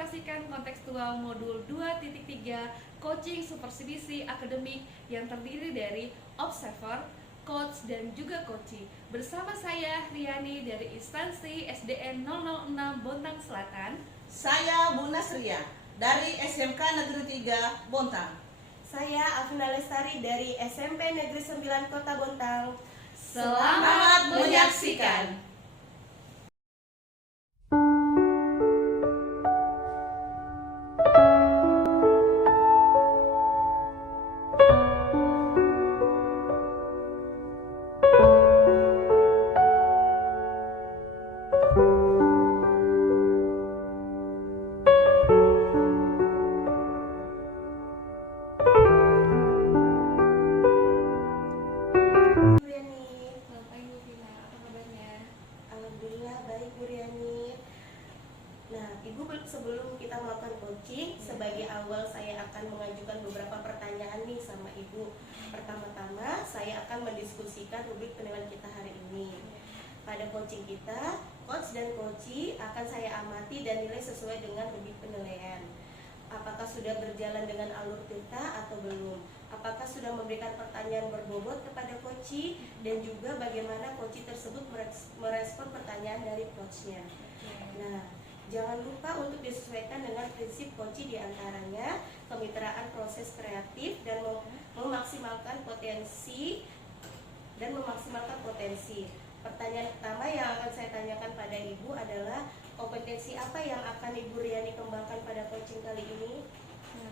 mengilustrasikan kontekstual modul 2.3 Coaching Supervisi Akademik yang terdiri dari Observer, Coach, dan juga Coachee. Bersama saya Riani dari instansi SDN 006 Bontang Selatan. Saya Bu Nasria dari SMK Negeri 3 Bontang. Saya Afina Lestari dari SMP Negeri 9 Kota Bontang. Selamat menyaksikan. Sebelum kita melakukan coaching, sebagai awal saya akan mengajukan beberapa pertanyaan nih sama Ibu. Pertama-tama, saya akan mendiskusikan rubrik penilaian kita hari ini. Pada coaching kita, coach dan coachee akan saya amati dan nilai sesuai dengan rubrik penilaian. Apakah sudah berjalan dengan alur cerita atau belum? Apakah sudah memberikan pertanyaan berbobot kepada coachee, dan juga bagaimana coachee tersebut merespon pertanyaan dari coachnya. Nah, jangan lupa untuk disesuaikan dengan prinsip coachee, diantaranya kemitraan proses kreatif dan memaksimalkan potensi Pertanyaan pertama yang akan saya tanyakan pada Ibu adalah kompetensi apa yang akan Ibu Riani kembangkan pada coaching kali ini?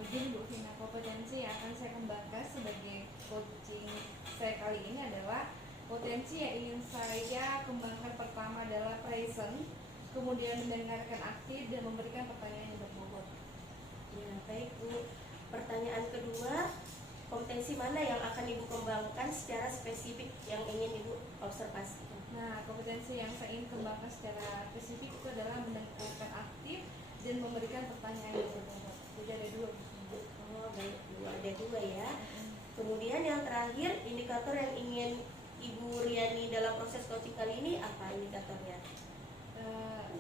Begini Bu Vina, kompetensi yang akan saya kembangkan sebagai coaching saya kali ini adalah potensi yang ingin saya kembangkan. Pertama adalah present, kemudian mendengarkan aktif dan memberikan pertanyaan yang berbobot. Ya, baik Bu. Pertanyaan kedua, kompetensi mana yang akan Ibu kembangkan secara spesifik yang ingin Ibu observasikan? Nah, kompetensi yang saya ingin kembangkan secara spesifik itu adalah mendengarkan aktif dan memberikan pertanyaan yang berbobot. Jadi ada dua. Oh, baik Bu, ada dua ya. Kemudian yang terakhir, indikator yang ingin Ibu Riani dalam proses coaching kali ini apa indikatornya?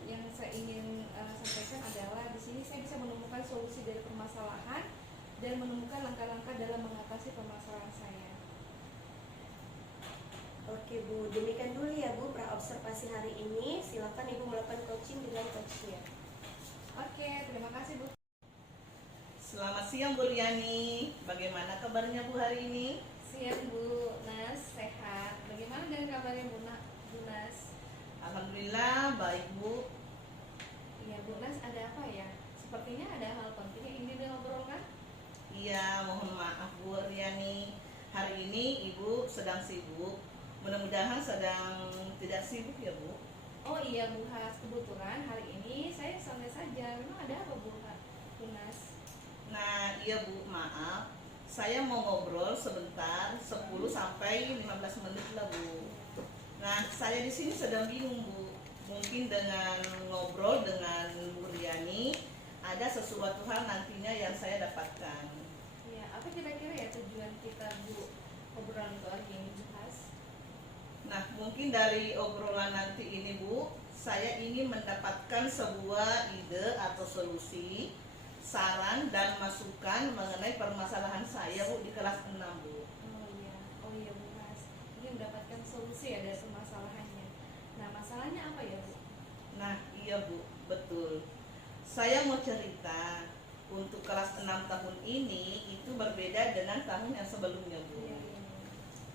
Yang saya ingin sampaikan adalah di sini saya bisa menemukan solusi dari permasalahan dan menemukan langkah-langkah dalam mengatasi permasalahan saya. Oke Bu, demikian dulu ya Bu pra-observasi hari ini. Silakan Ibu melakukan coaching dengan coachnya. Oke, terima kasih Bu. Selamat siang Bu Riani. Bagaimana kabarnya Bu hari ini? Siang Bu Nas, sehat. Bagaimana dengan kabarnya Bu Nas? Alhamdulillah baik Bu. Iya Bu Nas, ada apa ya? Sepertinya ada hal penting yang ingin diobrolkan. Iya, mohon maaf Bu Riani. Hari ini Ibu sedang sibuk. Mudah-mudahan sedang tidak sibuk ya Bu. Oh iya Bu Has, kebetulan hari ini saya santai saja. Memang ada apa Bu Nas? Nah iya Bu, maaf. Saya mau ngobrol sebentar, 10 sampai 15 menit lah Bu. Nah, saya di sini sedang bingung Bu. Mungkin dengan ngobrol dengan Bu Riani ada sesuatu hal nantinya yang saya dapatkan. Ya, apa kira-kira ya tujuan kita Bu obrolan untuk hari ini Bu Has? Nah, mungkin dari obrolan nanti ini Bu, saya ingin mendapatkan sebuah ide atau solusi, saran dan masukan mengenai permasalahan saya Bu di kelas 6 Bu. Oh iya Bu Has, ini mendapatkan solusi ya dari permasalahannya. Nah, masalahnya apa ya Bu? Nah iya Bu, betul. Saya mau cerita, untuk kelas 6 tahun ini itu berbeda dengan tahun yang sebelumnya Bu. Iya.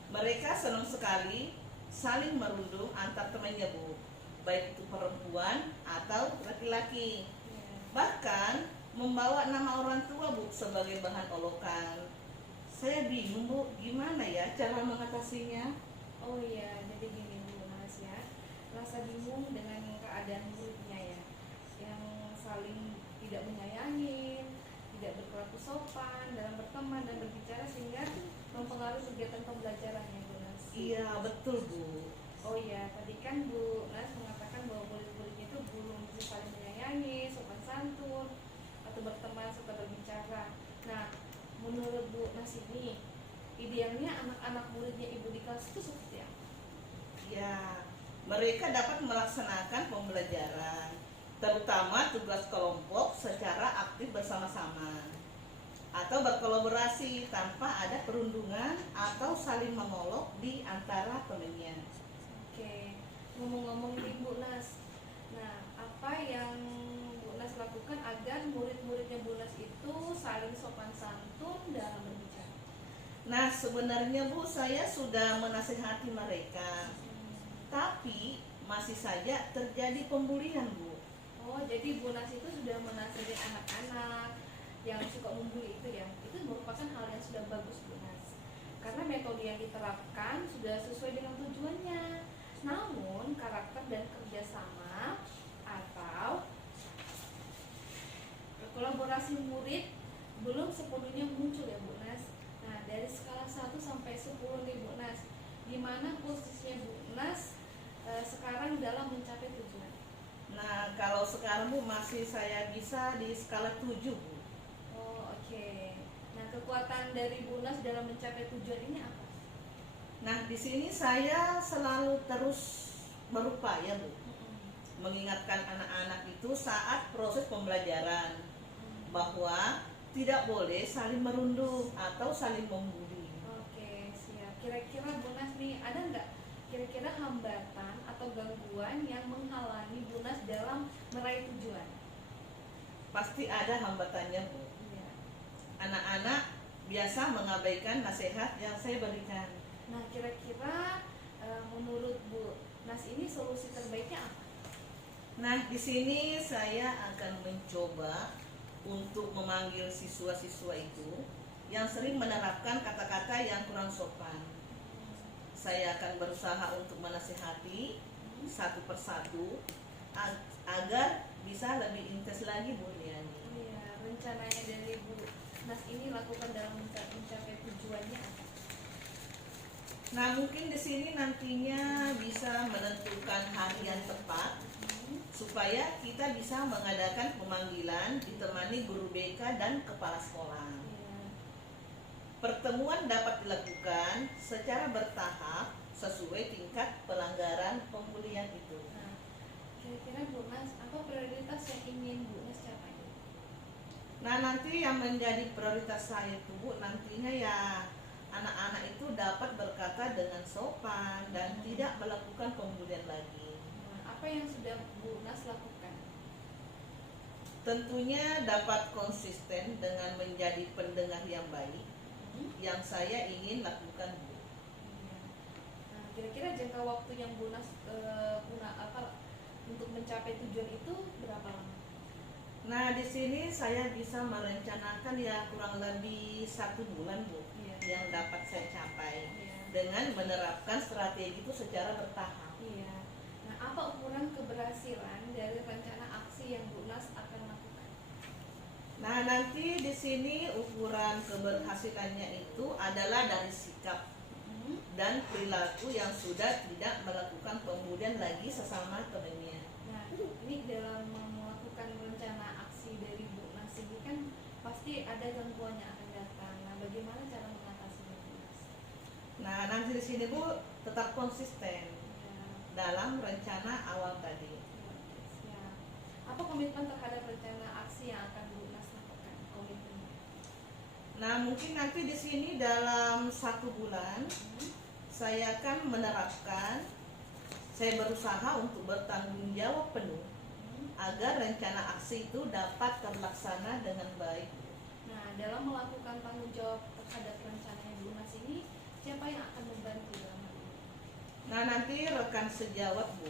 Mereka senang sekali saling merundung antar temannya Bu, baik itu perempuan atau laki-laki. Iya. Bahkan membawa nama orang tua Bu sebagai bahan olokan. Saya bingung Bu, gimana ya cara mengatasinya? Oh iya, jadi gini Bu Nas ya, rasa bingung dengan keadaan muridnya ya, yang saling tidak menyayangi, tidak berkelaku sopan dalam berteman dan berbicara, sehingga mempengaruhi kegiatan pembelajarannya Bu Nas. Iya betul Bu. Oh iya, tadi kan Bu Nas mengatakan bahwa murid-muridnya itu belum bisa saling menyayangi, sopan santun, atau berteman serta berbicara. Nah, menurut Bu Nas ini, idealnya anak-anak muridnya Ibu di kelas itu seperti apa? Ya, mereka dapat melaksanakan pembelajaran terutama tugas kelompok secara aktif bersama-sama atau berkolaborasi tanpa ada perundungan atau saling menolong di antara temannya. Oke, ngomong-ngomong nih Bu Nas, nah apa yang Bu Nas lakukan agar murid-muridnya Bu Nas itu saling sopan santun dalam berbicara? Nah, sebenarnya Bu, saya sudah menasihati mereka, tapi masih saja terjadi pembulian Bu. Oh, jadi Bu Nas itu sudah menasihati anak-anak yang suka membuli itu ya, itu merupakan hal yang sudah bagus Bu Nas, karena metode yang diterapkan sudah sesuai dengan tujuannya. Namun karakter dan kerjasama atau kolaborasi murid belum sepenuhnya muncul ya Bu Nas. Nah, dari skala 1 sampai 10 nih Bu Nas, di mana posisinya Bu Nas sekarang dalam mencapai tujuan? Nah, kalau sekarang Bu masih saya bisa di skala 7 Bu. Oh, oke. Nah, kekuatan dari Bu Nas dalam mencapai tujuan ini apa? Nah, di sini saya selalu terus berupaya Bu, mengingatkan anak-anak itu saat proses pembelajaran bahwa tidak boleh saling merundung atau saling membuli. Oke, siap. Kira-kira Bu Nas nih, ada nggak kira-kira hambatan atau gangguan yang menghalangi Bu Nas dalam meraih tujuan? Pasti ada hambatannya Bu. Iya. Anak-anak biasa mengabaikan nasihat yang saya berikan. Nah, kira-kira menurut Bu Nas ini solusi terbaiknya apa? Nah, di sini saya akan mencoba untuk memanggil siswa-siswa itu yang sering menerapkan kata-kata yang kurang sopan. Saya akan berusaha untuk menasihati satu persatu agar bisa lebih intens lagi Bu Liani. Iya, rencananya dari Bu Nas ini lakukan dalam mencapai tujuannya apa? Nah, mungkin di sini nantinya bisa menentukan hari yang tepat supaya kita bisa mengadakan pemanggilan ditemani guru BK dan kepala sekolah. Iya. Pertemuan dapat dilakukan secara bertahap sesuai tingkat pelanggaran pembulian itu. Nah, kira-kira Bu Nas, apa prioritas yang ingin Bu Nas capai? Nah, nanti yang menjadi prioritas saya itu Bu, nantinya ya anak-anak itu dapat berkata dengan sopan dan tidak melakukan pembulian lagi. Nah, apa yang sudah Bu Nas lakukan? Tentunya dapat konsisten dengan menjadi pendengar yang baik yang saya ingin lakukan Bu. Iya. Nah, kira-kira jangka waktu yang Bu Nas untuk mencapai tujuan itu berapa lama? Nah, di sini saya bisa merencanakan ya kurang lebih 1 bulan Bu Iya. yang dapat saya capai Iya. dengan menerapkan strategi itu secara bertahap. Iya. Nah, apa ukuran keberhasilan dari rencana aksi yang Bu Nas akan lakukan? Nah, nanti di sini ukuran keberhasilannya itu adalah dari sikap dan perilaku yang sudah tidak melakukan pembulian lagi sesama temannya. Nah, ini dalam melakukan rencana aksi dari Bu Nas ini kan pasti ada gangguan yang akan datang. Nah, bagaimana cara mengatasinya Bu Nas? Nah, nanti di sini Bu tetap konsisten Ya, dalam rencana awal tadi. siap. Apa komitmen terhadap rencana aksi yang akan Bu Nas lakukan? Komitmennya? Nah, mungkin nanti di sini dalam 1 bulan saya akan menerapkan, saya berusaha untuk bertanggung jawab penuh agar rencana aksi itu dapat terlaksana dengan baik. Nah, dalam melakukan tanggung jawab terhadap rencananya Bu Nas ini, siapa yang akan membantu dalam hal ini? Nah, nanti rekan sejawat Bu,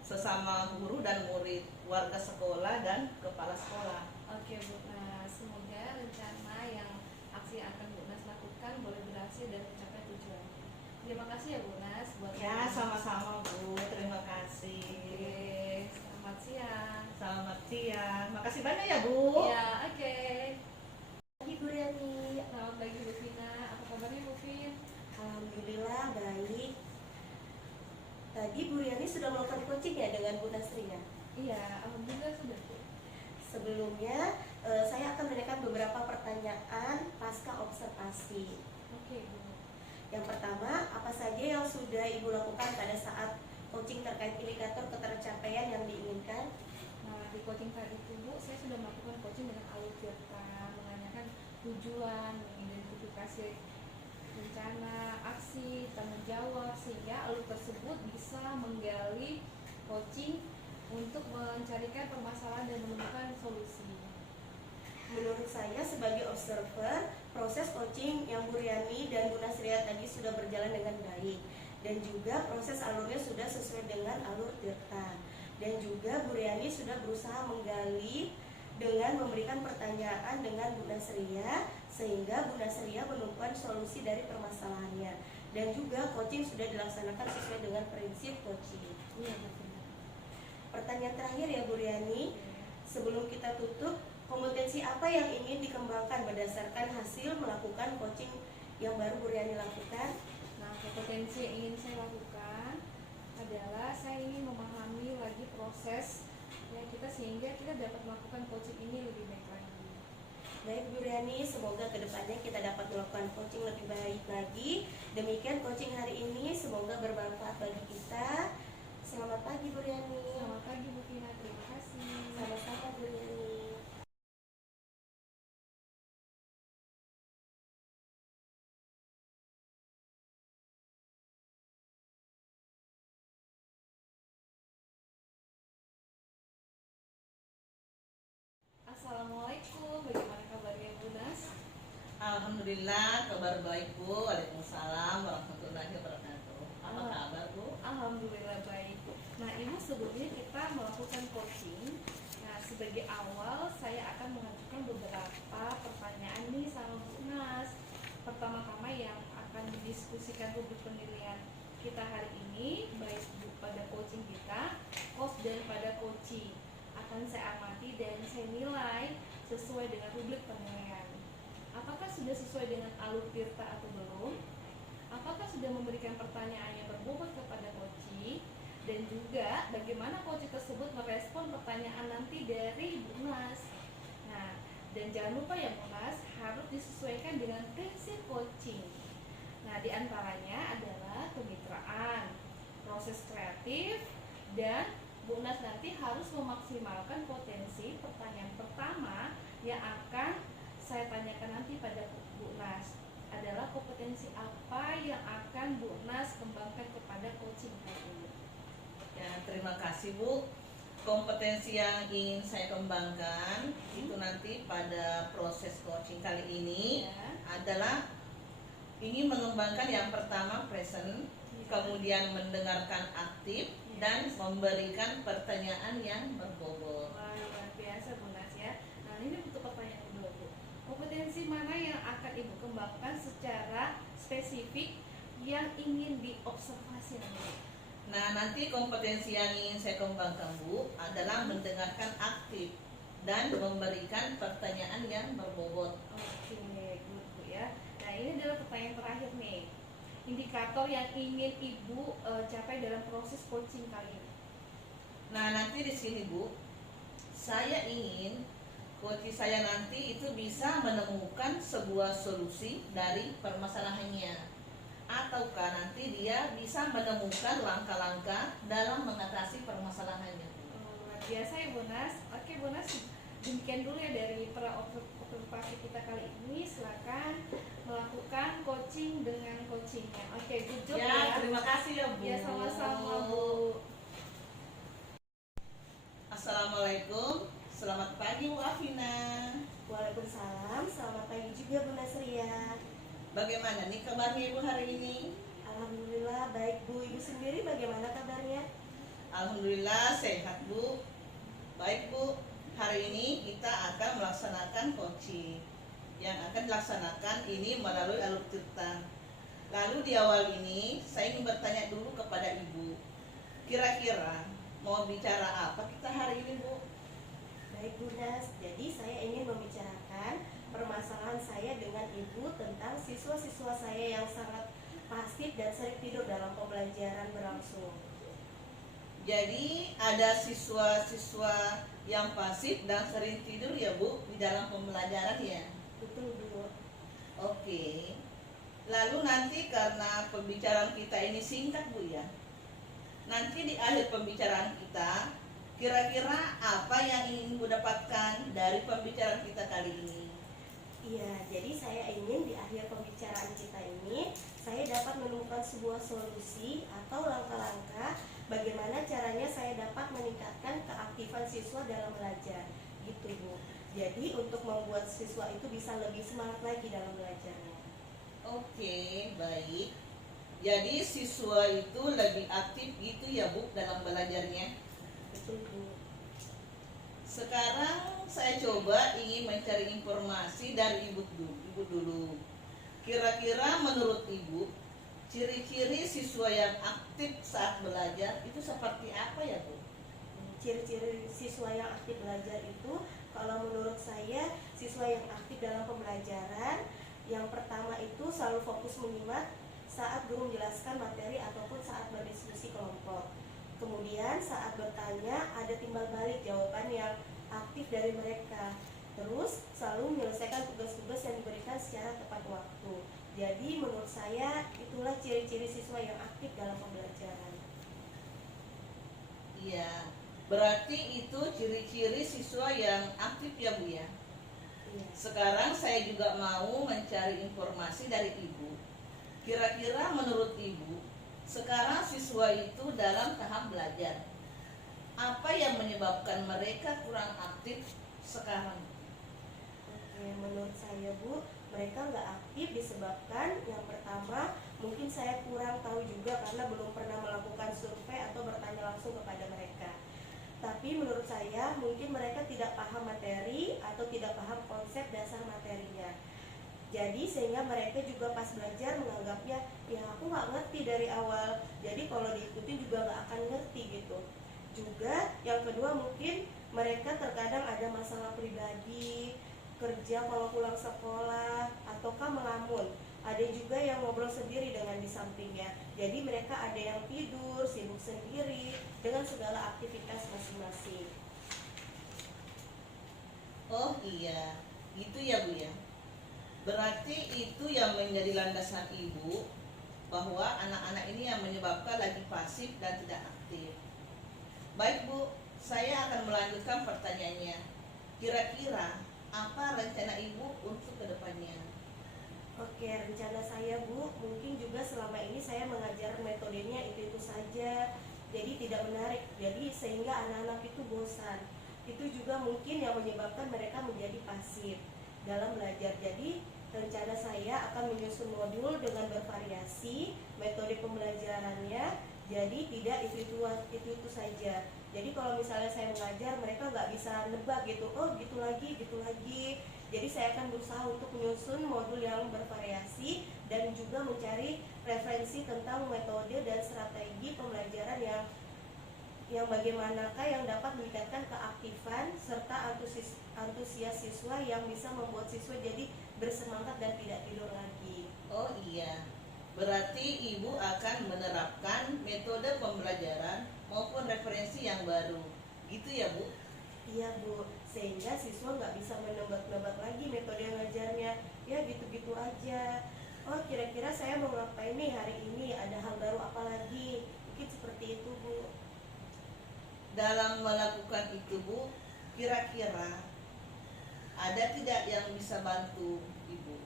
sesama guru dan murid, warga sekolah dan kepala sekolah. Oke Bu Nas, semoga rencana yang aksi yang akan Bu Nas lakukan boleh berhasil dan mencapai tujuannya. Terima kasih ya Bu Nas buat Ya, sama-sama Bu, terima kasih. Oke, selamat siang. Selamat siang, makasih banyak ya Bu. Ya, oke. Pagi Bu Riani. Selamat pagi Bu Vina. Apa kabarnya Bu Vin? Alhamdulillah baik. Tadi Bu Riani sudah melakukan coaching ya dengan Bu Nasri ya? Iya, alhamdulillah sudah Bu. Sebelumnya saya akan menanyakan beberapa pertanyaan pasca observasi. Oke Bu. Yang pertama, apa saja yang sudah Ibu lakukan pada saat coaching terkait indikator ketercapaian yang diinginkan? di coaching tadi itu Bu, saya sudah melakukan coaching dengan alur cerita, menanyakan tujuan, mengidentifikasi rencana, aksi, tanggung jawab, sehingga alur tersebut bisa menggali coaching untuk mencarikan permasalahan dan menemukan solusi. Menurut saya sebagai observer, proses coaching yang Bu Riani dan Bu Nasria tadi sudah berjalan dengan baik, dan juga proses alurnya sudah sesuai dengan alur Tirta. Dan juga Bu Riani sudah berusaha menggali dengan memberikan pertanyaan dengan Bu Nasria, sehingga Bu Nasria menemukan solusi dari permasalahannya. Dan juga coaching sudah dilaksanakan sesuai dengan prinsip coaching. Iya, benar. Pertanyaan terakhir ya Bu Riani, sebelum kita tutup, kompetensi apa yang ingin dikembangkan berdasarkan hasil melakukan coaching yang baru Bu Riani lakukan? Nah, kompetensi yang ingin saya lakukan adalah saya ingin memahami lagi proses ya kita, sehingga kita dapat melakukan coaching ini lebih baik lagi. Baik Bu Riani, semoga kedepannya kita dapat melakukan coaching lebih baik lagi. Demikian coaching hari ini, semoga bermanfaat bagi kita. Selamat pagi Bu Riani. Selamat pagi Bu Vina, terima kasih. Sama-sama Bu Riani. Assalamualaikum, bagaimana kabarnya Bu Nas? Alhamdulillah, kabar baik Bu. Waalaikumsalam warahmatullahi wabarakatuh. Apa kabar Bu? Alhamdulillah baik. Nah, Ibu, sebelumnya kita melakukan coaching. Nah, sebagai awal saya akan mengajukan beberapa pertanyaan nih sama Bu Nas. Pertama-tama yang akan didiskusikan rubrik penilaian kita hari ini, baik pada coaching kita, coach dan pada coaching, akan saya amati dan saya nilai sesuai dengan rubrik penilaian. Apakah sudah sesuai dengan alur Tirta atau belum? Apakah sudah memberikan pertanyaan yang berbobot kepada coaching? Dan juga bagaimana coaching tersebut merespon pertanyaan nanti dari Bu Nas. Nah, dan jangan lupa ya Bu Nas, harus disesuaikan dengan prinsip coaching. Nah, diantaranya adalah kemitraan, proses kreatif, dan Bu Nas nanti harus memaksimalkan potensi pertanyaan pertama yang akan saya tanyakan nanti pada Bu Nas adalah kompetensi apa yang akan Bu Nas kembangkan kepada coaching kali ini. Ya, terima kasih Bu. Kompetensi yang ingin saya kembangkan itu nanti pada proses coaching kali ini Ya. adalah ingin mengembangkan yang pertama present, kemudian mendengarkan aktif, dan memberikan pertanyaan yang berbobot. Wah, luar biasa Bu Nas ya. Nah, ini untuk pertanyaan kedua Bu. Kompetensi mana yang akan Ibu kembangkan secara spesifik yang ingin diobservasi nanti? Nah, nanti kompetensi yang ingin saya kembangkan Bu adalah mendengarkan aktif dan memberikan pertanyaan yang berbobot. Oke, good Bu ya. Nah, ini adalah pertanyaan terakhir nih. Indikator yang ingin Ibu capai dalam proses coaching kali ini. Nah, nanti di sini Bu, saya ingin coach saya nanti itu bisa menemukan sebuah solusi dari permasalahannya, ataukah nanti dia bisa menemukan langkah-langkah dalam mengatasi permasalahannya. Luar biasa ya Bu Nas. Oke Bu Nas, demikian dulu ya dari observasi kita kali ini. Silakan melakukan coaching dengan coachingnya. Oke, good job Ya, terima kasih ya Bu. Ya, sama-sama Bu. Assalamualaikum, selamat pagi Bu Afina. Waalaikumsalam, selamat pagi juga Bu Nasria. Bagaimana nih kabarnya Ibu hari ini? Alhamdulillah baik Bu. Ibu sendiri bagaimana kabarnya? Alhamdulillah sehat Bu. Baik Bu, hari ini kita akan melaksanakan coaching yang akan dilaksanakan ini melalui alur Tirta. Lalu di awal ini saya ingin bertanya dulu kepada Ibu, kira-kira mau bicara apa kita hari ini Bu? Baik Bu Nas, jadi saya ingin membicarakan permasalahan saya dengan Ibu tentang siswa-siswa saya yang sangat pasif dan sering tidur dalam pembelajaran berlangsung. Jadi ada siswa-siswa yang pasif dan sering tidur ya Bu di dalam pembelajaran ya? Betul Bu. Oke. Lalu nanti karena pembicaraan kita ini singkat Bu ya, nanti di akhir pembicaraan kita, Kira-kira apa yang ingin Ibu dapatkan dari pembicaraan kita kali ini? Iya, jadi saya ingin di akhir pembicaraan kita ini saya dapat menemukan sebuah solusi atau langkah-langkah bagaimana caranya saya dapat meningkatkan keaktifan siswa dalam belajar, gitu Bu. Jadi untuk membuat siswa itu bisa lebih semangat lagi dalam belajarnya. Oke, baik. Jadi siswa itu lebih aktif gitu ya Bu dalam belajarnya. Betul Bu. Sekarang saya coba ingin mencari informasi dari Ibu dulu. Kira-kira menurut Ibu, ciri-ciri siswa yang aktif saat belajar itu seperti apa ya Bu? Ciri-ciri siswa yang aktif belajar itu, kalau menurut saya, siswa yang aktif dalam pembelajaran, yang pertama itu selalu fokus menyimak saat guru menjelaskan materi ataupun saat berdiskusi kelompok. Kemudian saat bertanya ada timbal balik jawaban yang aktif dari mereka. Terus selalu menyelesaikan tugas-tugas yang diberikan secara tepat waktu. Jadi menurut saya itulah ciri-ciri siswa yang aktif dalam pembelajaran. Iya, berarti itu ciri-ciri siswa yang aktif ya Bu ya. Iya. Sekarang saya juga mau mencari informasi dari Ibu. Kira-kira menurut Ibu, sekarang siswa itu dalam tahap belajar. Apa yang menyebabkan mereka kurang aktif sekarang? Oke, menurut saya Bu, mereka nggak aktif disebabkan yang pertama mungkin saya kurang tahu juga karena belum pernah melakukan survei atau bertanya langsung kepada mereka. Tapi menurut saya mungkin mereka tidak paham materi atau tidak paham konsep dasar materinya. Jadi sehingga mereka juga pas belajar menganggapnya, ya aku nggak ngerti dari awal, jadi kalau diikuti juga nggak akan ngerti gitu. Juga yang kedua mungkin mereka terkadang ada masalah pribadi, kerja kalau pulang sekolah, ataukah melamun. Ada juga yang ngobrol sendiri dengan di sampingnya. Jadi mereka ada yang tidur, sibuk sendiri dengan segala aktivitas masing-masing. Oh iya, gitu ya Bu ya. Berarti itu yang menjadi landasan Ibu bahwa anak-anak ini yang menyebabkan lagi pasif dan tidak aktif. Baik Bu, saya akan melanjutkan pertanyaannya. Kira-kira apa rencana Ibu untuk kedepannya? Oke, rencana saya Bu, mungkin juga selama ini saya mengajar metodenya itu saja, jadi tidak menarik, jadi sehingga anak-anak itu bosan. Itu juga mungkin yang menyebabkan mereka menjadi pasif dalam belajar. Jadi rencana saya akan menyusun modul dengan bervariasi metode pembelajarannya, jadi tidak itu saja. Jadi kalau misalnya saya mengajar, mereka nggak bisa nebak gitu, oh gitu lagi. Jadi saya akan berusaha untuk menyusun modul yang bervariasi dan juga mencari referensi tentang metode dan strategi pembelajaran yang bagaimanakah yang dapat meningkatkan keaktifan serta antusias siswa yang bisa membuat siswa jadi bersemangat dan tidak tidur lagi. Oh iya, berarti Ibu akan menerapkan metode pembelajaran maupun referensi yang baru, gitu ya Bu? Iya Bu, sehingga siswa nggak bisa menebak-nebak lagi metode ngajarnya, ya gitu-gitu aja. Oh kira-kira saya mau ngapain nih hari ini, ada hal baru apa lagi, mungkin seperti itu Bu. Dalam melakukan itu Bu, kira-kira ada tidak yang bisa bantu Ibu?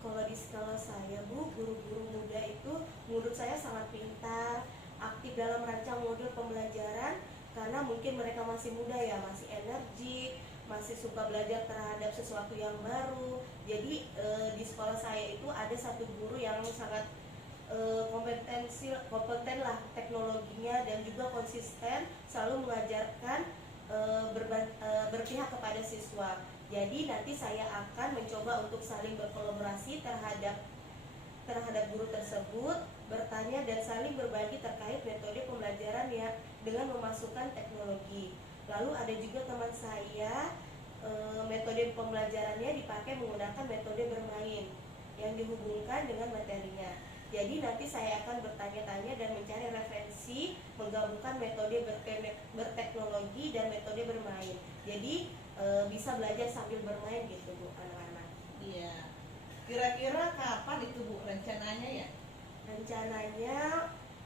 Kalau di skala saya Bu, guru-guru muda itu menurut saya sangat pintar, aktif dalam merancang modul pembelajaran, karena mungkin mereka masih muda ya, masih energik, masih suka belajar terhadap sesuatu yang baru. Jadi di sekolah saya itu ada satu guru yang sangat kompeten lah teknologinya dan juga konsisten selalu mengajarkan berpihak kepada siswa. Jadi nanti saya akan mencoba untuk saling berkolaborasi terhadap guru tersebut, bertanya dan saling berbagi terkait metode pembelajaran ya dengan memasukkan teknologi. Lalu ada juga teman saya metode pembelajarannya dipakai menggunakan metode bermain yang dihubungkan dengan materinya. Jadi nanti saya akan bertanya-tanya dan mencari referensi menggabungkan metode berteknologi dan metode bermain. Jadi bisa belajar sambil bermain gitu Bu anak-anak. Iya. Kira-kira kapan itu Bu rencananya ya? Rencananya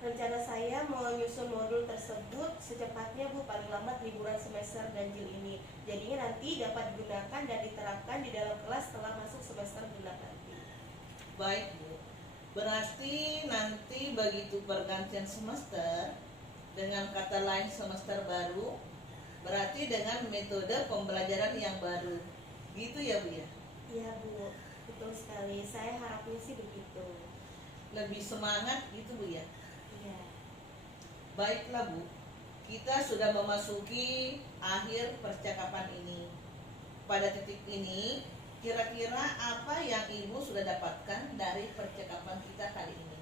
Rencana saya menyusun modul tersebut secepatnya Bu, paling lambat liburan semester ganjil ini. Jadinya nanti dapat digunakan dan diterapkan di dalam kelas setelah masuk semester genap nanti. Baik Bu, berarti nanti begitu pergantian semester, dengan kata lain semester baru, berarti dengan metode pembelajaran yang baru. Gitu ya Bu ya? Iya Bu, betul sekali. Saya harapnya sih begitu. Lebih semangat gitu Bu ya? Iya. Baiklah Bu, kita sudah memasuki akhir percakapan ini. Pada titik ini, kira-kira apa yang Ibu sudah dapatkan dari percakapan kita kali ini?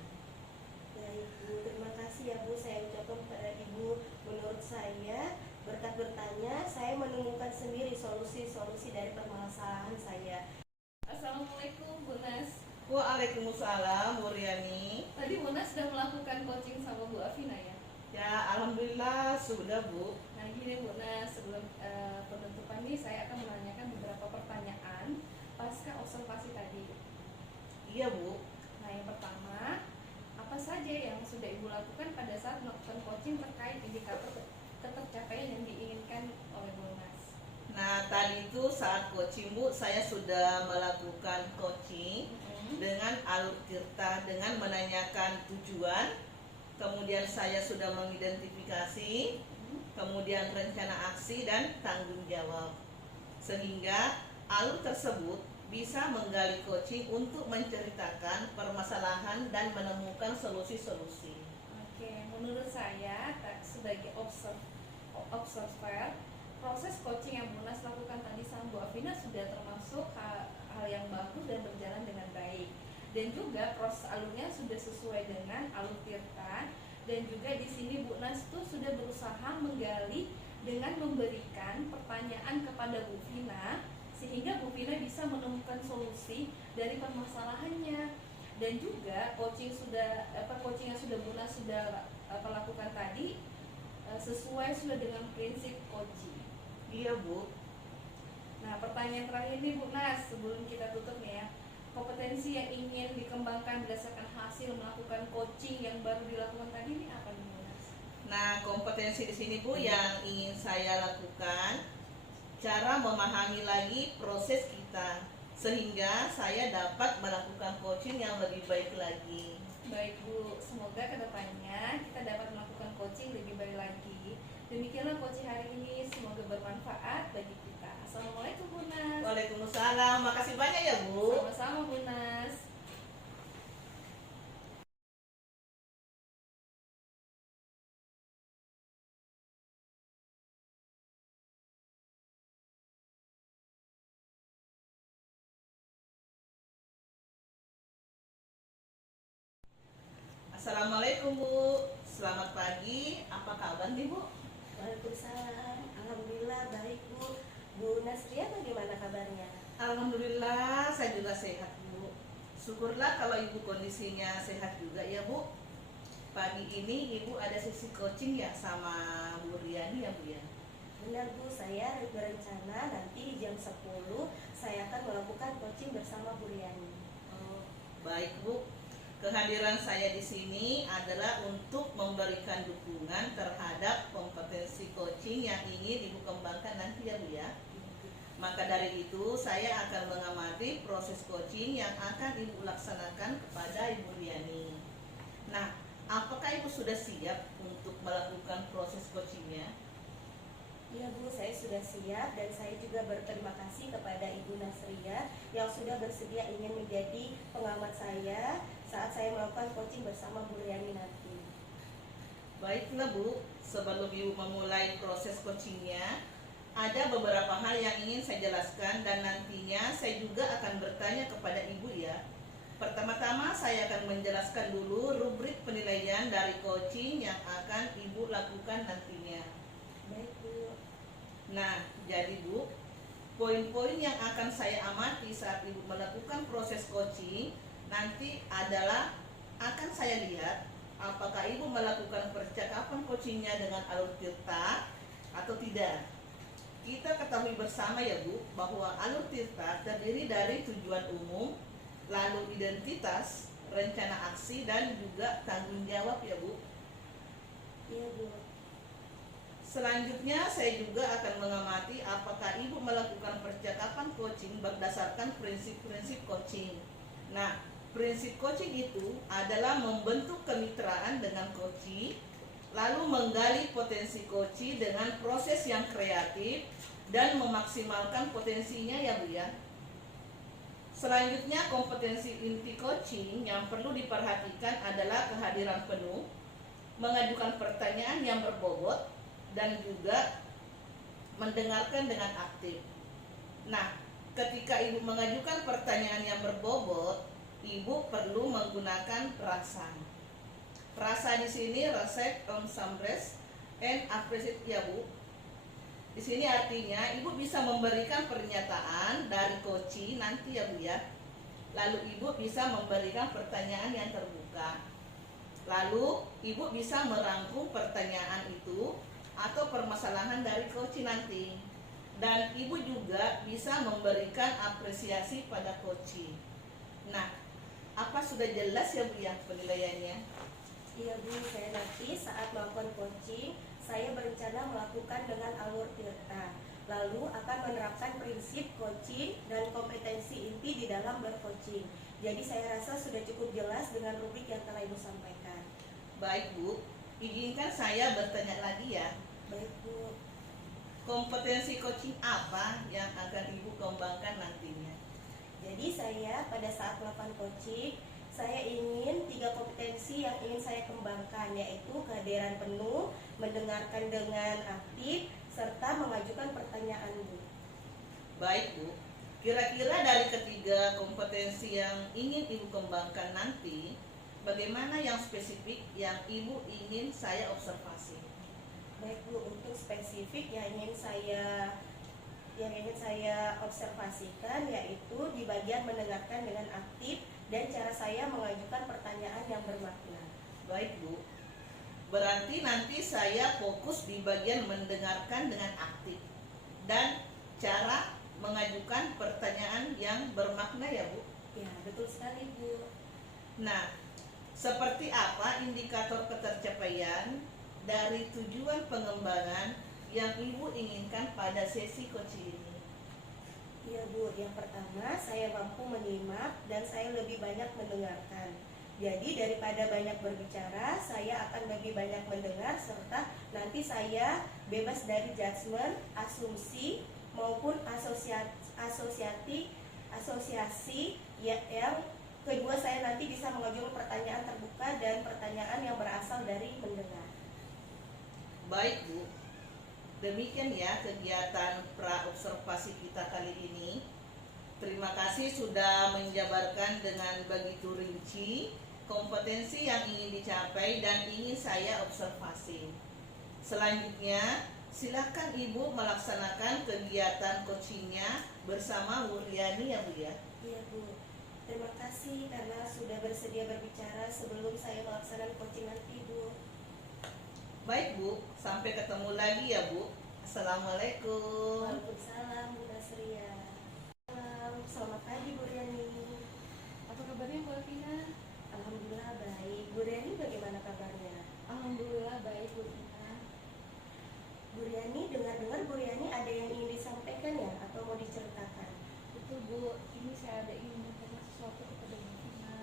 Baik Bu, terima kasih ya Bu. Saya ucapkan kepada Ibu, menurut saya berkat bertanya, saya menemukan sendiri solusi-solusi dari permasalahan saya. Assalamualaikum Bu Nas. Waalaikumsalam Bu Riani. Tadi Bu Nas sudah melakukan coaching sama Bu Afina ya? Ya, alhamdulillah sudah Bu. Nah gini Bu Nas, sebelum penutupan nih saya akan menanyakan beberapa pertanyaan pasca observasi tadi. Iya Bu. Nah yang pertama, apa saja yang sudah Ibu lakukan pada saat melakukan coaching terkait indikator ketercapaian yang diinginkan oleh Bu Nas? Nah, tadi itu saat coaching Bu, saya sudah melakukan coaching dengan alur tirta, dengan menanyakan tujuan, kemudian saya sudah mengidentifikasi, kemudian rencana aksi dan tanggung jawab, sehingga alur tersebut bisa menggali coaching untuk menceritakan permasalahan dan menemukan solusi-solusi. Oke, menurut saya sebagai observer, proses coaching yang Bu Nas lakukan tadi sama Bu Afina sudah termasuk hal yang bagus dan berjalan dengan baik. Dan juga proses alurnya sudah sesuai dengan alur tirta, dan juga di sini Bu Nas tuh sudah berusaha menggali dengan memberikan pertanyaan kepada Bu Fina sehingga Bu Fina bisa menemukan solusi dari permasalahannya. Dan juga coaching yang sudah Bu Nas sudah lakukan tadi sesuai sudah dengan prinsip coaching. Iya Bu. Nah pertanyaan terakhir nih Bu Nas sebelum kita tutup nih ya, kompetensi yang ingin dikembangkan berdasarkan hasil melakukan coaching yang baru dilakukan tadi ini apa nih Bu Nas? Nah, kompetensi di sini Bu yang ingin saya lakukan, cara memahami lagi proses kita sehingga saya dapat melakukan coaching yang lebih baik lagi. Baik Bu, semoga kedepannya kita dapat melakukan coaching lebih baik lagi. Demikianlah coaching hari ini, semoga bermanfaat bagi kita. Assalamualaikum Bu Nas. Waalaikumsalam, makasih banyak ya Bu. Sama-sama Bu Nas. Assalamualaikum Bu, selamat pagi, apa kabar nih Bu? Waalaikumsalam. Alhamdulillah baik Bu. Bu Nasria bagaimana kabarnya? Alhamdulillah saya juga sehat Bu. Syukurlah kalau Ibu kondisinya sehat juga ya Bu. Pagi ini Ibu ada sesi coaching ya sama Bu Riani ya Bu ya? Benar Bu, saya berencana nanti jam 10 saya akan melakukan coaching bersama Bu Riani. Oh, baik Bu. Kehadiran saya di sini adalah untuk memberikan dukungan terhadap kompetensi coaching yang ingin Ibu kembangkan nanti ya Bu ya. Maka dari itu saya akan mengamati proses coaching yang akan Ibu laksanakan kepada Ibu Riani. Nah, apakah Ibu sudah siap untuk melakukan proses coachingnya? Iya Bu, saya sudah siap dan saya juga berterima kasih kepada Ibu Nasria yang sudah bersedia ingin menjadi pengamat saya saat saya melakukan coaching bersama Bu Riani nanti. Baiklah Bu, sebelum Ibu memulai proses coachingnya, ada beberapa hal yang ingin saya jelaskan dan nantinya saya juga akan bertanya kepada Ibu ya. Pertama-tama saya akan menjelaskan dulu rubrik penilaian dari coaching yang akan Ibu lakukan nantinya. Baik Bu. Nah, jadi Bu, poin-poin yang akan saya amati saat Ibu melakukan proses coaching nanti adalah akan saya lihat apakah Ibu melakukan percakapan coachingnya dengan alur tirta atau tidak. Kita ketahui bersama ya Bu, bahwa alur tirta terdiri dari tujuan umum, lalu identitas, rencana aksi, dan juga tanggung jawab ya Bu. Iya Bu. Selanjutnya saya juga akan mengamati apakah Ibu melakukan percakapan coaching berdasarkan prinsip-prinsip coaching. Nah, prinsip coaching itu adalah membentuk kemitraan dengan coachee, lalu menggali potensi coachee dengan proses yang kreatif dan memaksimalkan potensinya ya Bu ya. Selanjutnya kompetensi inti coaching yang perlu diperhatikan adalah kehadiran penuh, mengajukan pertanyaan yang berbobot, dan juga mendengarkan dengan aktif. Nah, ketika Ibu mengajukan pertanyaan yang berbobot, Ibu perlu menggunakan rasa. Rasa di sini reflect on some rest and appreciate ya Bu. Di sini artinya Ibu bisa memberikan pernyataan dari coachee nanti ya Bu ya. Lalu Ibu bisa memberikan pertanyaan yang terbuka. Lalu Ibu bisa merangkum pertanyaan itu atau permasalahan dari coachee nanti. Dan Ibu juga bisa memberikan apresiasi pada coachee. Nah, apa sudah jelas ya Bu ya penilaiannya? Iya Bu, saya nanti saat melakukan coaching, saya berencana melakukan dengan alur tirta. Lalu akan menerapkan prinsip coaching dan kompetensi inti di dalam bercoaching. Jadi saya rasa sudah cukup jelas dengan rubrik yang telah Ibu sampaikan. Baik Bu, izinkan saya bertanya lagi ya. Baik Bu. Kompetensi coaching apa yang akan Ibu kembangkan nantinya? Jadi saya pada saat melakukan coaching, saya ingin 3 kompetensi yang ingin saya kembangkan, yaitu kehadiran penuh, mendengarkan dengan aktif, serta mengajukan pertanyaan Bu. Baik Bu, kira-kira dari ketiga kompetensi yang ingin Ibu kembangkan nanti, bagaimana yang spesifik yang Ibu ingin saya observasi? Baik Bu, untuk spesifik yang ingin saya observasikan yaitu di bagian mendengarkan dengan aktif dan cara saya mengajukan pertanyaan yang bermakna. Baik Bu, berarti nanti saya fokus di bagian mendengarkan dengan aktif dan cara mengajukan pertanyaan yang bermakna ya Bu. Ya, betul sekali Bu. Nah, seperti apa indikator ketercapaian dari tujuan pengembangan yang Ibu inginkan pada sesi coaching ini? Iya Bu, yang pertama saya mampu menyimak dan saya lebih banyak mendengarkan. Jadi daripada banyak berbicara, saya akan lebih banyak mendengar serta nanti saya bebas dari judgement, asumsi maupun asosiasi ya, yang kedua saya nanti bisa mengajukan pertanyaan terbuka dan pertanyaan yang berasal dari mendengar. Baik Bu, demikian ya kegiatan pra-observasi kita kali ini. Terima kasih sudah menjabarkan dengan begitu rinci kompetensi yang ingin dicapai dan ingin saya observasi. Selanjutnya, silakan Ibu melaksanakan kegiatan coachingnya bersama Bu Riani ya Bu ya. Iya Bu, terima kasih karena sudah bersedia berbicara sebelum saya melaksanakan coaching nanti Bu. Baik Bu, sampai ketemu lagi ya Bu. Assalamualaikum. Waalaikumsalam Bu Nasria. Selamat pagi Bu Riani. Apa kabarnya Bu Alvina? Alhamdulillah baik. Bu Riani bagaimana kabarnya? Alhamdulillah baik Bu Alvina. Bu Riani, dengar-dengar Bu Riani ada yang ingin disampaikan ya atau mau diceritakan? Betul Bu, ini saya ada ingin menyampaikan sesuatu kepada Bu Alvina.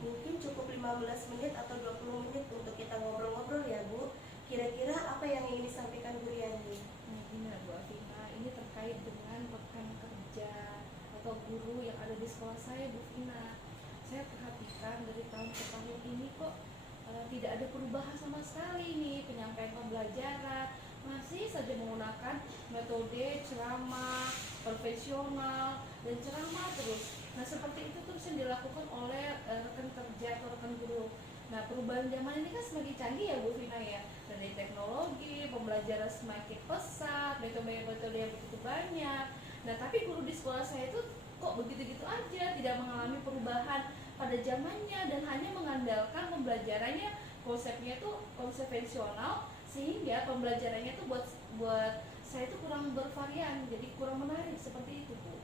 Mungkin cukup 15 menit atau 20 menit untuk kita ngobrol-ngobrol ya Bu. Kira-kira apa yang ingin disampaikan Bu Riani? Benar Bu Alvina, ini terkait dengan rekan kerja atau guru yang ada di sekolah saya Bu Alvina. Saya perhatikan dari tahun ke tahun ini kok tidak ada perubahan sama sekali nih penyampaian pembelajaran, masih saja menggunakan metode ceramah profesional dan ceramah terus. Nah seperti itu terus yang dilakukan oleh rekan kerja atau rekan guru. Nah perubahan zaman ini kan semakin canggih ya Bu Vina ya, dari teknologi, pembelajaran semakin pesat, metode-metode yang begitu banyak. Nah tapi guru di sekolah saya itu kok begitu-gitu aja, tidak mengalami perubahan pada zamannya dan hanya mengandalkan pembelajarannya, konsepnya itu konvensional, sehingga pembelajarannya itu buat saya itu kurang bervarian, jadi kurang menarik seperti itu Bu.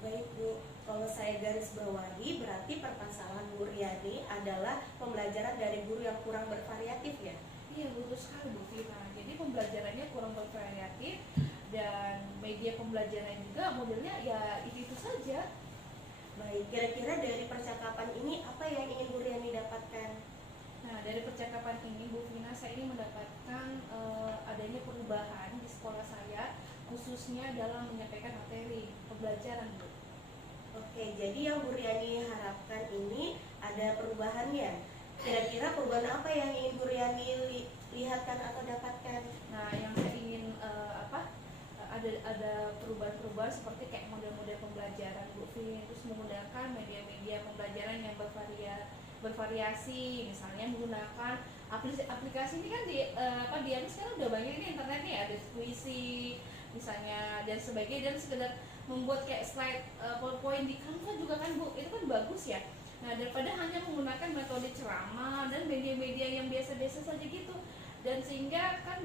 Baik Bu, kalau saya garis bawahi berarti permasalahan Bu Riani adalah pembelajaran dari guru yang kurang bervariatif ya. Iya, betul sekali Bu Vina. Jadi pembelajarannya kurang bervariatif dan media pembelajaran juga modelnya ya itu saja. Baik, kira-kira dari percakapan ini apa yang ingin Bu Riani dapatkan? Nah, dari percakapan ini Bu Vina, saya ini mendapatkan adanya perubahan di sekolah saya khususnya dalam menyampaikan materi pembelajaran Bu. Oke, jadi yang Bu Riani harapkan ini ada perubahannya. Kira-kira perubahan apa yang ingin Bu Riani lihatkan atau dapatkan? Nah, yang saya ingin ada perubahan-perubahan seperti kayak model-model pembelajaran Bu Vin, terus menggunakan media-media pembelajaran yang bervariasi, misalnya menggunakan aplikasi ini kan di sekarang udah banyak nih internet nih, ada puisi misalnya dan sebagainya, dan sekedar membuat kayak slide PowerPoint di Canva juga kan Bu, itu kan bagus ya. Nah, daripada hanya menggunakan metode ceramah dan media-media yang biasa-biasa saja gitu, dan sehingga kan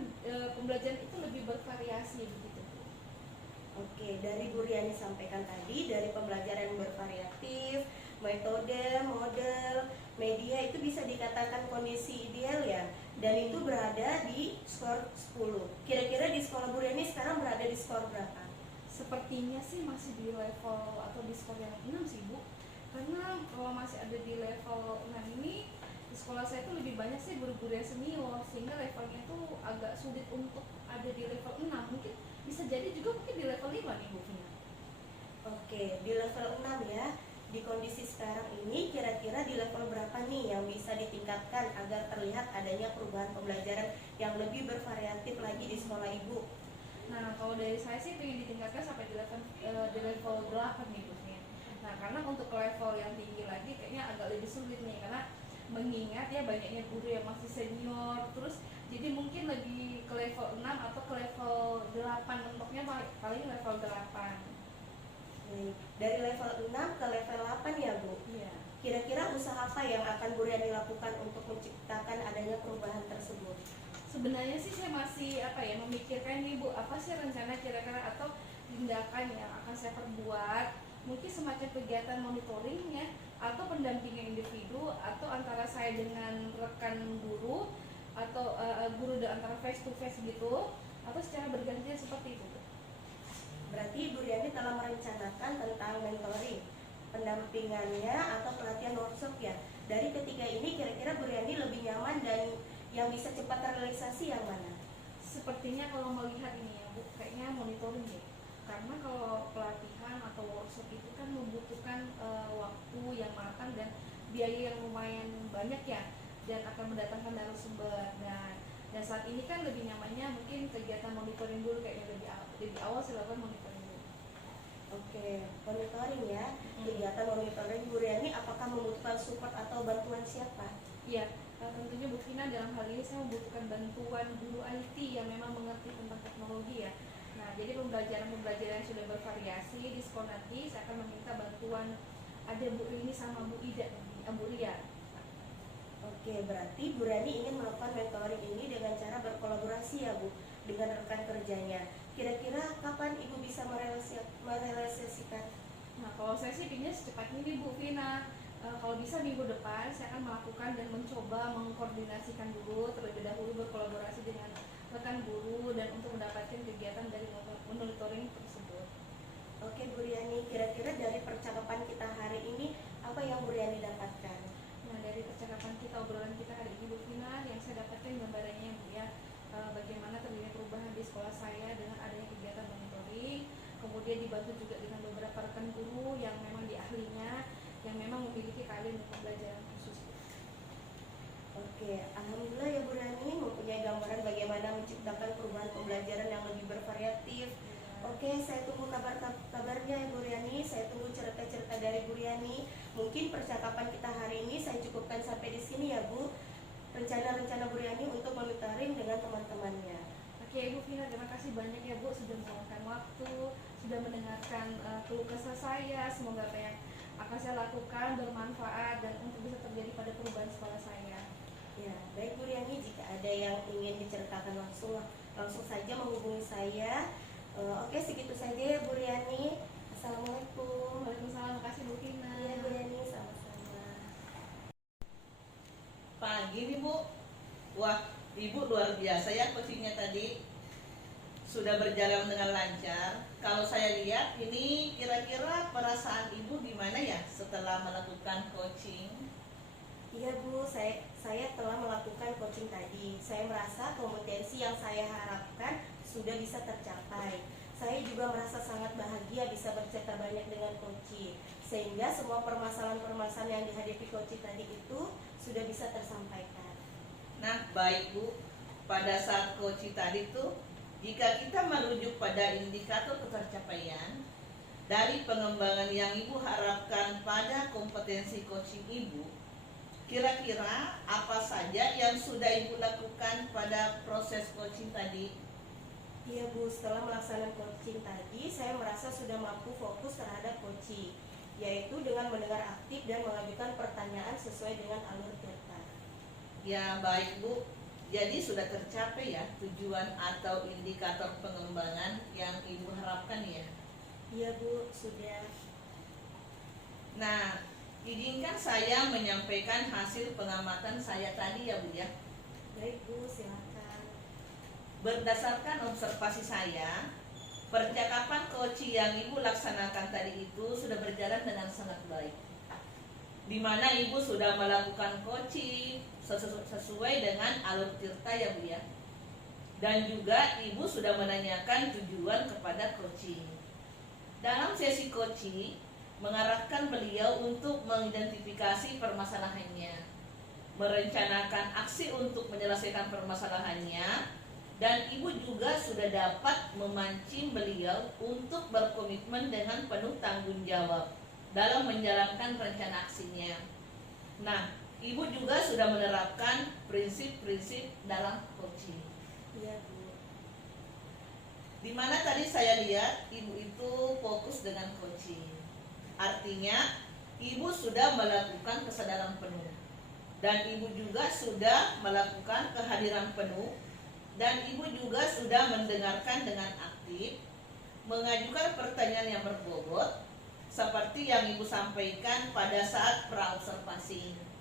pembelajaran itu lebih bervariasi begitu. Oke, dari Bu Riani sampaikan tadi, dari pembelajaran bervariatif, metode, model, media itu bisa dikatakan kondisi ideal ya, dan itu berada di skor 10. Kira-kira di sekolah Bu Riani sekarang berada di skor berapa? Sepertinya sih masih di level atau di skor yang 6 sih Bu, karena kalau masih ada di level 6 ini di sekolah saya itu lebih banyak sih guru-guru yang senior, sehingga levelnya itu agak sulit untuk ada di level 6. Mungkin bisa jadi juga mungkin di level 5 nih Bu Vina. Oke, di level 6 ya. Di kondisi sekarang ini kira-kira di level berapa nih yang bisa ditingkatkan agar terlihat adanya perubahan pembelajaran yang lebih bervariatif lagi di sekolah Ibu? Nah, kalau dari saya sih pengen ditingkatkan sampai di level 8 nih Bu Vina. Nah, karena untuk ke level yang tinggi lagi kayaknya agak lebih sulit nih, karena mengingat ya banyaknya guru yang masih senior, terus jadi mungkin lebih ke level 6 atau ke level 8, mentoknya paling level 8. Dari level 6 ke level 8 ya Bu? Iya. Kira-kira usaha apa yang akan Bu Riani lakukan untuk menciptakan adanya perubahan tersebut? Sebenarnya sih saya masih memikirkan nih Bu, apa sih rencana kira-kira atau tindakan yang akan saya perbuat, mungkin semacam kegiatan monitoring ya, atau pendampingan individu, atau antara saya dengan rekan guru, atau guru antara face to face gitu, atau secara bergantian seperti itu. Berarti Bu Riani telah merencanakan tentang mentoring, pendampingannya atau pelatihan workshop ya. Dari ketiga ini kira-kira Bu Riani lebih nyaman dan yang bisa cepat terrealisasi yang mana? Sepertinya kalau melihat ini ya Bu, kayaknya monitoring ya. Karena kalau pelatihan atau workshop itu kan membutuhkan waktu yang matang dan biaya yang lumayan banyak ya, dan akan mendatangkan narasumber. Dan saat ini kan lebih nyamannya mungkin kegiatan monitoring dulu, kayaknya lebih awal silakan monitoring dulu. Oke, monitoring ya. Kegiatan monitoring Bu Riani apakah membutuhkan support atau bantuan siapa? Iya, tentunya Bu Vina dalam hal ini saya membutuhkan bantuan guru IT yang memang mengerti tentang teknologi ya. Nah, jadi pembelajaran yang sudah bervariasi di sekolah nanti saya akan meminta bantuan ada Bu Rini sama Bu Ida, Bu Ria. Oke, berarti Bu Riani ingin melakukan mentoring ini dengan cara berkolaborasi ya Bu, dengan rekan kerjanya. Kira-kira kapan Ibu bisa merealisasikan? Nah, kalau saya sih pinginnya secepatnya nih Bu Vina. Kalau bisa minggu depan saya akan melakukan dan mencoba mengkoordinasikan dulu terlebih dahulu, berkolaborasi dengan rekan guru dan untuk mendapatkan kegiatan dari monitoring tersebut. Oke Bu Riani, kira-kira dari percakapan kita hari ini apa yang Bu Riani dapatkan? Nah, dari percakapan kita, obrolan kita hari ini Bu Vina, yang saya dapatkan gambarannya Bu ya, bagaimana terjadi perubahan di sekolah saya dengan adanya kegiatan monitoring, kemudian dibantu juga dengan beberapa rekan guru yang memang di ahlinya, yang memang memiliki keahlian pembelajaran khusus. Oke, alhamdulillah ya Bu Riani mempunyai gambaran bagaimana menciptakan perubahan pembelajaran yang lebih bervariatif. Oke, saya tunggu kabarnya ya Bu Riani. Saya tunggu cerita-cerita dari Bu Riani. Mungkin percakapan kita hari ini saya cukupkan sampai di sini ya Bu. Rencana-rencana Bu Riani untuk monitoring dengan teman-temannya. Oke Bu Vina, terima kasih banyak ya Bu sudah meluangkan waktu, sudah mendengarkan keluh kesah saya. Semoga apa yang akan saya lakukan bermanfaat dan untuk bisa terjadi pada perubahan sekolah saya. Ya, baik Bu Riani, jika ada yang ingin diceritakan langsung saja menghubungi saya. Oke, segitu saja ya Bu Riani. Assalamualaikum. Waalaikumsalam, terima kasih Bu Vina. Iya Bu Riani, sama-sama. Pagi nih Bu. Wah, Ibu luar biasa ya coachingnya tadi, sudah berjalan dengan lancar. Kalau saya lihat ini kira-kira perasaan Ibu gimana ya setelah melakukan coaching? Iya Bu, saya telah melakukan coaching tadi. Saya merasa kompetensi yang saya harapkan sudah bisa tercapai. Saya juga merasa sangat bahagia bisa bercerita banyak dengan coaching, sehingga semua permasalahan-permasalahan yang dihadapi coaching tadi itu sudah bisa tersampaikan. Nah, baik Bu, pada saat coaching tadi tuh, jika kita merujuk pada indikator ketercapaian dari pengembangan yang Ibu harapkan pada kompetensi coaching Ibu, kira-kira apa saja yang sudah Ibu lakukan pada proses coaching tadi? Iya Bu, setelah melaksanakan coaching tadi, saya merasa sudah mampu fokus terhadap coaching, yaitu dengan mendengar aktif dan mengajukan pertanyaan sesuai dengan alur cerita. Ya, baik Bu. Jadi sudah tercapai ya tujuan atau indikator pengembangan yang Ibu harapkan ya? Iya Bu, sudah. Nah, izinkan saya menyampaikan hasil pengamatan saya tadi ya Bu ya. Baik Bu, silakan. Berdasarkan observasi saya, percakapan coaching yang Ibu laksanakan tadi itu sudah berjalan dengan sangat baik, di mana Ibu sudah melakukan coaching sesuai dengan alur cerita ya Bu ya. Dan juga Ibu sudah menanyakan tujuan kepada coaching. Dalam sesi coaching, mengarahkan beliau untuk mengidentifikasi permasalahannya, merencanakan aksi untuk menyelesaikan permasalahannya, dan Ibu juga sudah dapat memancing beliau untuk berkomitmen dengan penuh tanggung jawab dalam menjalankan rencana aksinya. Nah, Ibu juga sudah menerapkan prinsip-prinsip dalam coaching. Iya Bu. Di mana tadi saya lihat Ibu itu fokus dengan coaching. Artinya, Ibu sudah melakukan kesadaran penuh. Dan Ibu juga sudah melakukan kehadiran penuh. Dan Ibu juga sudah mendengarkan dengan aktif, mengajukan pertanyaan yang berbobot, seperti yang Ibu sampaikan pada saat praobservasi.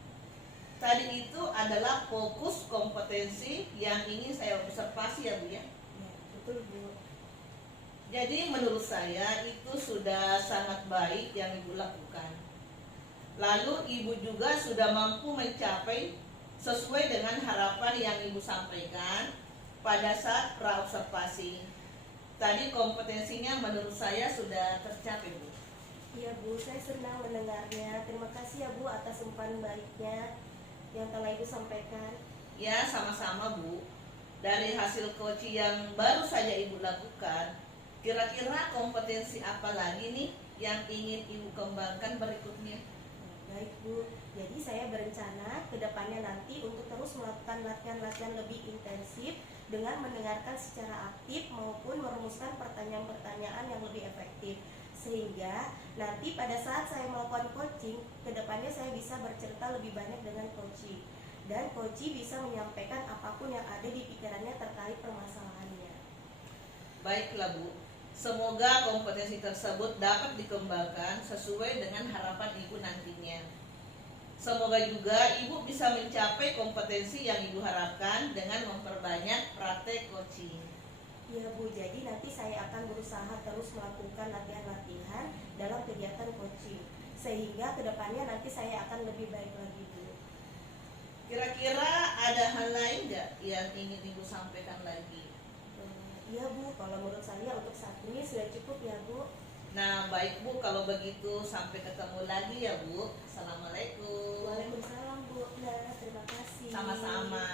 Tadi itu adalah fokus kompetensi yang ingin saya observasi ya Bu ya. Ya, betul Bu. Jadi menurut saya itu sudah sangat baik yang Ibu lakukan. Lalu Ibu juga sudah mampu mencapai sesuai dengan harapan yang Ibu sampaikan pada saat praobservasi. Tadi kompetensinya menurut saya sudah tercapai Bu. Iya Bu, saya senang mendengarnya. Terima kasih ya Bu atas umpan baiknya yang telah Ibu sampaikan. Ya, sama-sama Bu. Dari hasil coaching yang baru saja Ibu lakukan, kira-kira kompetensi apa lagi nih yang ingin Ibu kembangkan berikutnya? Baik Bu, jadi saya berencana ke depannya nanti untuk terus melakukan latihan-latihan lebih intensif dengan mendengarkan secara aktif maupun merumuskan pertanyaan-pertanyaan yang lebih efektif, sehingga nanti pada saat saya melakukan coaching, ke depannya saya bisa bercerita lebih banyak dengan coaching, dan coaching bisa menyampaikan apapun yang ada di pikirannya terkait permasalahannya. Baiklah Bu, semoga kompetensi tersebut dapat dikembangkan sesuai dengan harapan Ibu nantinya. Semoga juga Ibu bisa mencapai kompetensi yang Ibu harapkan dengan memperbanyak praktek coaching. Ya Bu, jadi nanti saya akan berusaha terus melakukan latihan-latihan dalam kegiatan coaching, sehingga kedepannya nanti saya akan lebih baik lagi Bu. Kira-kira ada hal lain nggak yang ingin Ibu sampaikan lagi? Iya Bu, kalau menurut saya untuk saat ini sudah cukup ya Bu. Nah baik Bu, kalau begitu sampai ketemu lagi ya Bu. Assalamualaikum. Waalaikumsalam Bu. Nah, terima kasih. Sama-sama.